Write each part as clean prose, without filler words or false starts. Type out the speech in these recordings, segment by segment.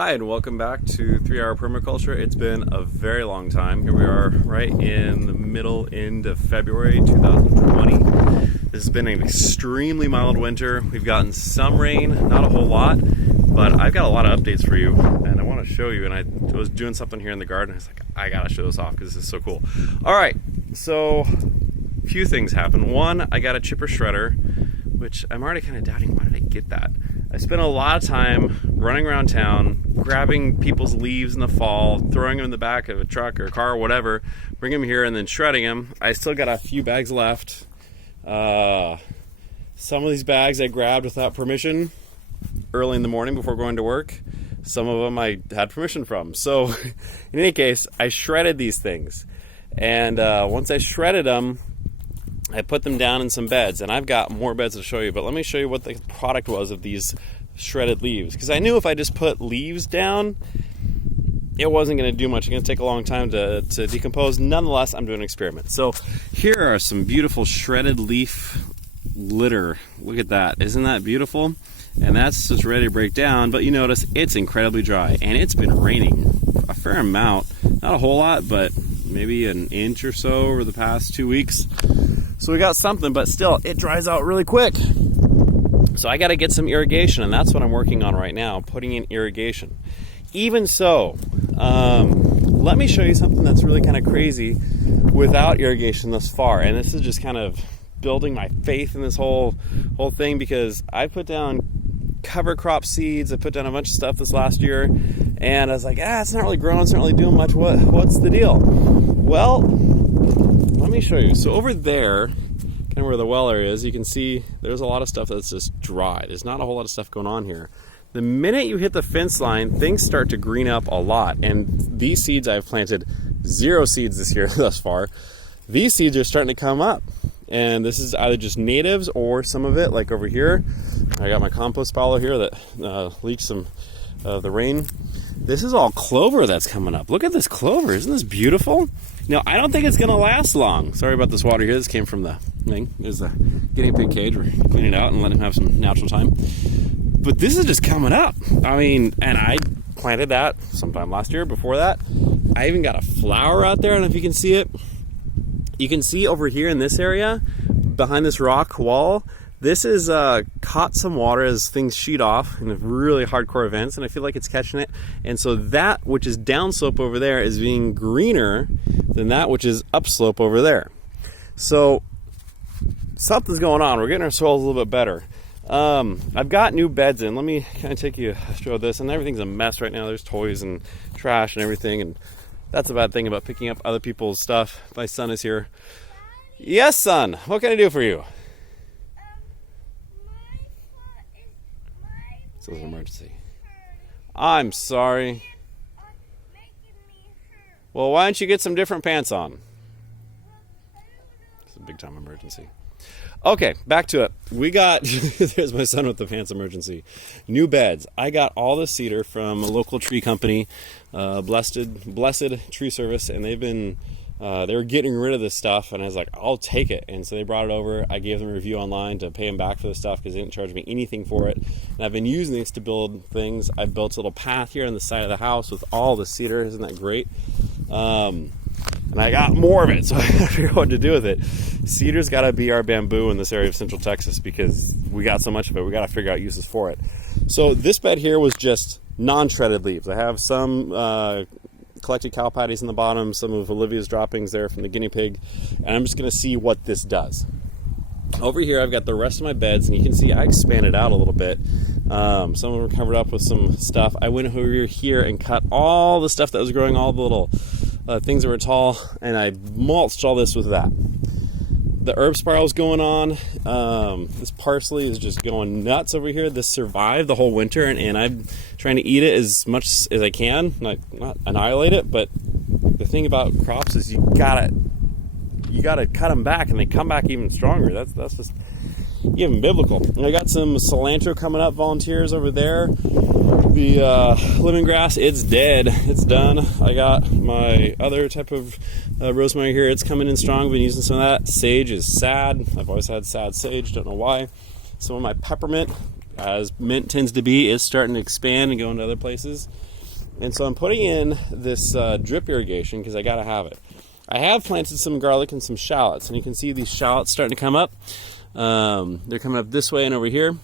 Hi, and welcome back to 3 Hour Permaculture. It's been a very long time. Here we are right in the end of February 2020. This has been an extremely mild winter. We've gotten some rain, not a whole lot, but I've got a lot of updates for you and I want to show you. And I was doing something here in the garden. I was like, I gotta show this off because this is so cool. All right, so a few things happened. One, I got a chipper shredder, which I'm already kind of doubting, why did I get that? I spent a lot of time running around town, grabbing people's leaves in the fall, throwing them in the back of a truck or a car or whatever, bring them here and then shredding them. I still got a few bags left. Some of these bags I grabbed without permission early in the morning before going to work. Some of them I had permission from. So in any case, I shredded these things. And once I shredded them, I put them down in some beds, and I've got more beds to show you, but let me show you what the product was of these shredded leaves. Because I knew if I just put leaves down, it wasn't going to do much. It's going to take a long time to decompose. Nonetheless, I'm doing an experiment. So here are some beautiful shredded leaf litter. Look at that. Isn't that beautiful? And that's just ready to break down, but you notice it's incredibly dry, and it's been raining a fair amount. Not a whole lot, but maybe an inch or so over the past 2 weeks. So we got something, but still, it dries out really quick. So I got to get some irrigation, and that's what I'm working on right now, putting in irrigation. Even so, let me show you something that's really kind of crazy without irrigation thus far. And this is just kind of building my faith in this whole thing, because I put down cover crop seeds. I put down a bunch of stuff this last year, and I was like, it's not really growing, it's not really doing much. What's the deal? Well, let me show you. So over there, kind of where the well area is, you can see there's a lot of stuff that's just dry. There's not a whole lot of stuff going on here. The minute you hit the fence line, things start to green up a lot. And these seeds, I've planted 0 seeds this year thus far. These seeds are starting to come up. And this is either just natives or some of it, like over here. I got my compost pile here that leached some of the rain. This is all clover that's coming up. Look at this clover. Isn't this beautiful? Now, I don't think it's going to last long. Sorry about this water here. This came from the thing. There's a guinea pig cage. We're cleaning it out and letting him have some natural time. But this is just coming up. I mean, and I planted that sometime last year. Before that, I even got a flower out there. I don't know if you can see it. You can see over here in this area, behind this rock wall, this is caught some water as things sheet off in really hardcore events, and I feel like it's catching it. And so that which is downslope over there is being greener than that which is upslope over there. So something's going on. We're getting our soils a little bit better. I've got new beds in. Let me kind of take you through this. And everything's a mess right now. There's toys and trash and everything, and that's the bad thing about picking up other people's stuff. My son is here. Yes, son. What can I do for you? This is an emergency. I'm sorry. Well, why don't you get some different pants on? It's a big time emergency. Okay, back to it. We got, there's my son with the pants emergency. New beds. I got all the cedar from a local tree company, Blessed Tree Service, and they've been, they were getting rid of this stuff, and I was like, I'll take it. And so they brought it over. I gave them a review online to pay them back for the stuff because they didn't charge me anything for it. And I've been using this to build things. I built a little path here on the side of the house with all the cedar. Isn't that great? And I got more of it, so I gotta figure out what to do with it. Cedar's gotta be our bamboo in this area of Central Texas because we got so much of it. We gotta figure out uses for it. So this bed here was just non-shredded leaves. I have some collected cow patties in the bottom, some of Olivia's droppings there from the guinea pig, and I'm just gonna see what this does. Over here I've got the rest of my beds, and you can see I expanded out a little bit. Some of them are covered up with some stuff. I went over here and cut all the stuff that was growing, all the little things that were tall, and I mulched all this with that. The herb spiral's going on. This parsley is just going nuts over here. This survived the whole winter, and I'm trying to eat it as much as I can, not annihilate it. But the thing about crops is you gotta cut them back, and they come back even stronger. That's just even biblical. And I got some cilantro coming up, volunteers over there. The lemongrass, it's dead. It's done. I got my other type of rosemary here. It's coming in strong. I've been using some of that. Sage is sad. I've always had sad sage. Don't know why. Some of my peppermint as mint tends to be, is starting to expand and go into other places. And so I'm putting in this drip irrigation because I gotta have it. I have planted some garlic and some shallots, and you can see these shallots starting to come up. They're coming up this way and over here.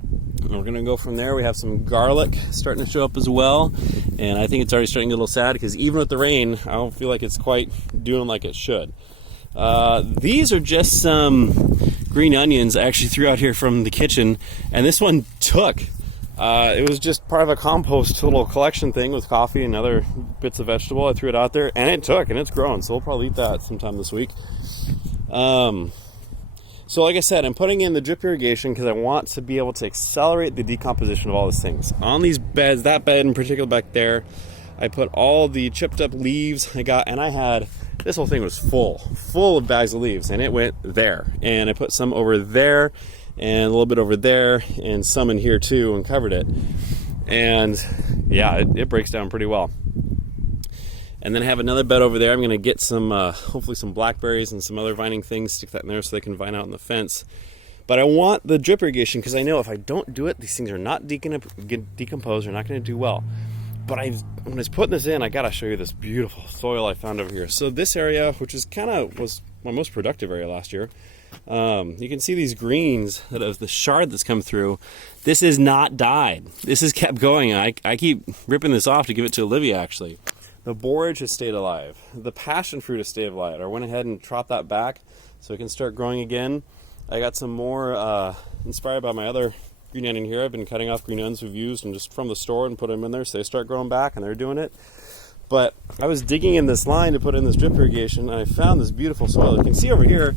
And we're gonna go from there. We have some garlic starting to show up as well, and I think it's already starting to get a little sad because even with the rain, I don't feel like it's quite doing like it should. These are just some green onions I actually threw out here from the kitchen, and this one took. It was just part of a compost little collection thing with coffee and other bits of vegetable. I threw it out there, and it took, and it's growing, so we'll probably eat that sometime this week. So like I said, I'm putting in the drip irrigation because I want to be able to accelerate the decomposition of all these things. On these beds, that bed in particular back there, I put all the chipped up leaves I got, and I had, this whole thing was full of bags of leaves, and it went there. And I put some over there, and a little bit over there, and some in here too, and covered it. And yeah, it breaks down pretty well. And then I have another bed over there. I'm going to get some, hopefully some blackberries and some other vining things, stick that in there so they can vine out in the fence. But I want the drip irrigation because I know if I don't do it, these things are not decomposed, they're not going to do well. But when I was putting this in, I got to show you this beautiful soil I found over here. So this area, which is was my most productive area last year, you can see these greens that of the shard that's come through. This has not died. This has kept going. I keep ripping this off to give it to Olivia, actually. The borage has stayed alive. The passion fruit has stayed alive. I went ahead and chopped that back so it can start growing again. I got some more inspired by my other green onion here. I've been cutting off green onions we've used and just from the store and put them in there so they start growing back, and they're doing it. But I was digging in this line to put in this drip irrigation, and I found this beautiful soil. You can see over here,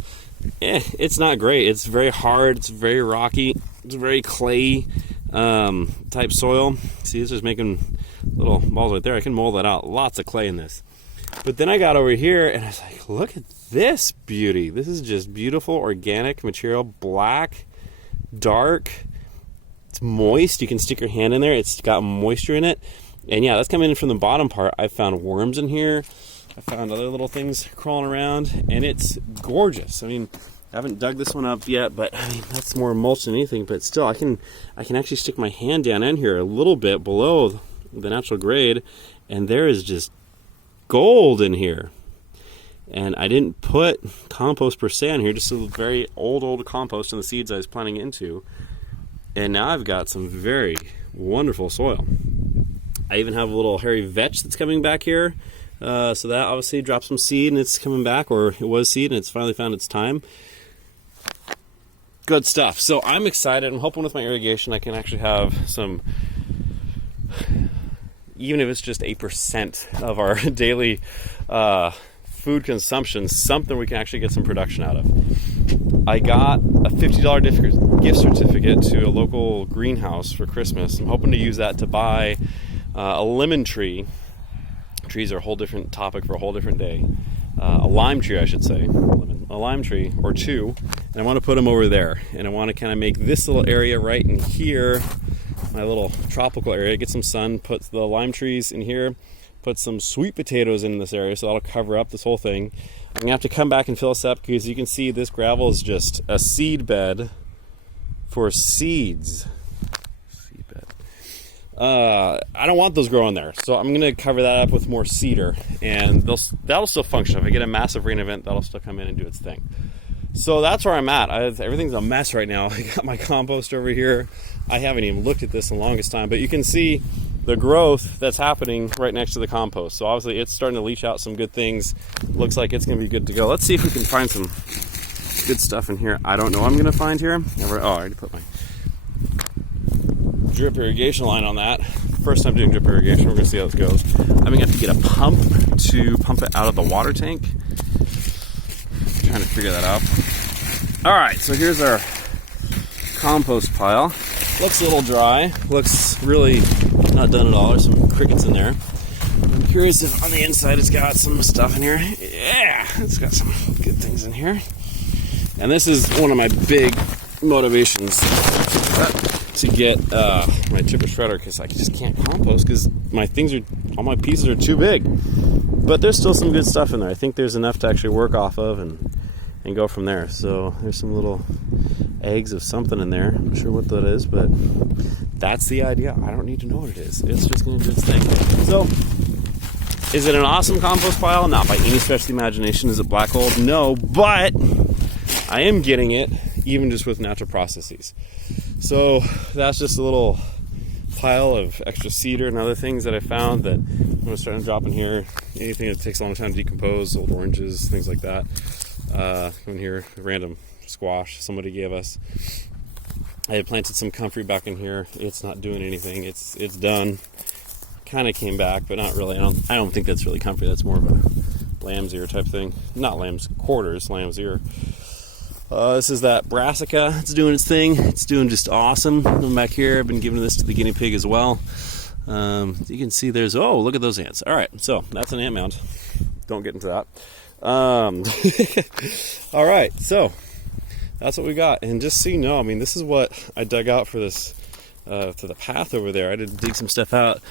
it's not great. It's very hard. It's very rocky. It's very clay type soil. See, this is making little balls right there. I can mold that out. Lots of clay in this. But then I got over here and I was like, look at this beauty. This is just beautiful organic material, black, dark. It's moist. You can stick your hand in there. It's got moisture in it. And yeah, that's coming in from the bottom part. I found worms in here. I found other little things crawling around, and it's gorgeous. I mean, I haven't dug this one up yet, but I mean, that's more mulch than anything. But still, I can actually stick my hand down in here a little bit below the natural grade, and there is just gold in here. And I didn't put compost per se on here, just a very old compost and the seeds I was planting into. And now I've got some very wonderful soil. I even have a little hairy vetch that's coming back here. So that obviously dropped some seed and it's coming back, or it was seed and it's finally found its time. Good stuff. So I'm excited. I'm hoping with my irrigation I can actually have some, even if it's just 8% of our daily food consumption, something we can actually get some production out of. I got a $50 gift certificate to a local greenhouse for Christmas. I'm hoping to use that to buy a lemon tree. Trees are a whole different topic for a whole different day. A lime tree, I should say. A lime tree or two. And I want to put them over there. And I want to kind of make this little area right in here, my little tropical area, get some sun, put the lime trees in here, put some sweet potatoes in this area, so that'll cover up this whole thing. I'm gonna have to come back and fill this up because you can see this gravel is just a seed bed for seeds. Seed bed. I don't want those growing there, so I'm gonna cover that up with more cedar, and that'll still function. If I get a massive rain event, that'll still come in and do its thing. So that's where I'm at. Everything's a mess right now. I got my compost over here. I haven't even looked at this in the longest time, but you can see the growth that's happening right next to the compost. So obviously it's starting to leach out some good things. Looks like it's going to be good to go. Let's see if we can find some good stuff in here. I don't know what I'm going to find here. I already put my drip irrigation line on that. First time doing drip irrigation. We're going to see how this goes. I'm going to have to get a pump to pump it out of the water tank. Trying to figure that out. All right, so here's our compost pile. Looks a little dry. Looks really not done at all. There's some crickets in there. I'm curious if on the inside it's got some stuff in here. Yeah, it's got some good things in here. And this is one of my big motivations to get my chipper shredder, because I just can't compost because all my pieces are too big. But there's still some good stuff in there. I think there's enough to actually work off of and go from there. So there's some little eggs of something in there. I'm not sure what that is, but that's the idea. I don't need to know what it is. It's just going to do its thing. So, is it an awesome compost pile? Not by any stretch of the imagination. Is it black gold? No, but I am getting it even just with natural processes. So that's just a little pile of extra cedar and other things that I found that I'm going to start to drop in here. Anything that takes a long time to decompose, old oranges, things like that. In here, random squash somebody gave us. I had planted some comfrey back in here. It's not doing anything. It's done. Kind of came back, but not really. I don't think that's really comfrey. That's more of a lamb's ear type thing. Not lamb's quarters, lamb's ear. This is that brassica. It's doing its thing. It's doing just awesome. I'm back here. I've been giving this to the guinea pig as well. You can see there's, oh, look at those ants. All right, so that's an ant mound. Don't get into that. All right, so that's what we got. And just so you know, I mean, this is what I dug out for this, to the path over there. I did dig some stuff out.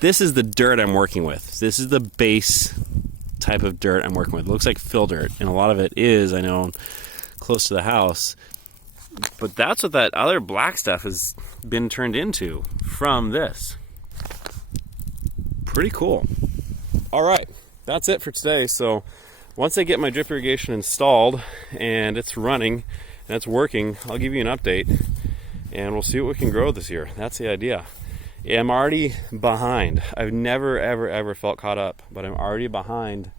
This is the dirt I'm working with. This is the base type of dirt I'm working with. It looks like fill dirt, and a lot of it is, I know, close to the house. But that's what that other black stuff has been turned into from this. Pretty cool. All right, that's it for today. So once I get my drip irrigation installed and it's running and it's working, I'll give you an update and we'll see what we can grow this year. That's the idea. I'm already behind. I've never, ever felt caught up, but I'm already behind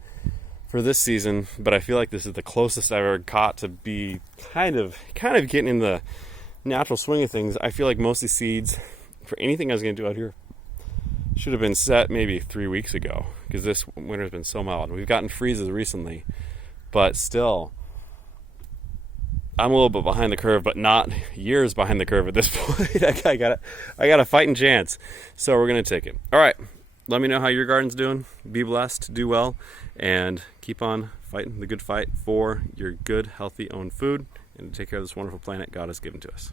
for this season. But I feel like this is the closest I've ever caught to be kind of getting in the natural swing of things. I feel like most of these seeds for anything I was going to do out here should have been set maybe 3 weeks ago, because this winter's been so mild. We've gotten freezes recently, but still, I'm a little bit behind the curve, but not years behind the curve at this point. I got a fighting chance, so we're gonna take it. All right, let me know how your garden's doing. Be blessed, do well, and keep on fighting the good fight for your good, healthy, owned food, and to take care of this wonderful planet God has given to us.